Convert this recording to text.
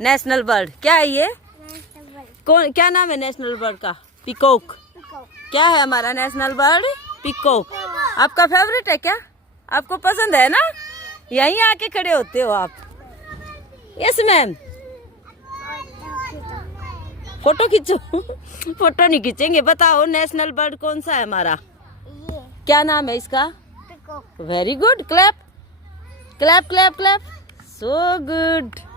National bird क्या है ये? कौन, क्या नाम है नेशनल बर्ड का? पीकॉक। क्या है हमारा नेशनल बर्ड? पीकॉक। आपका फेवरेट है क्या? आपको पसंद है ना? यहीं आके खड़े होते हो आप? Yes ma'am. फोटो खींचो। फोटो नहीं खींचेंगे। बताओ नेशनल बर्ड कौन सा है हमारा? क्या नाम है इसका? Very good. Clap clap clap clap. So good.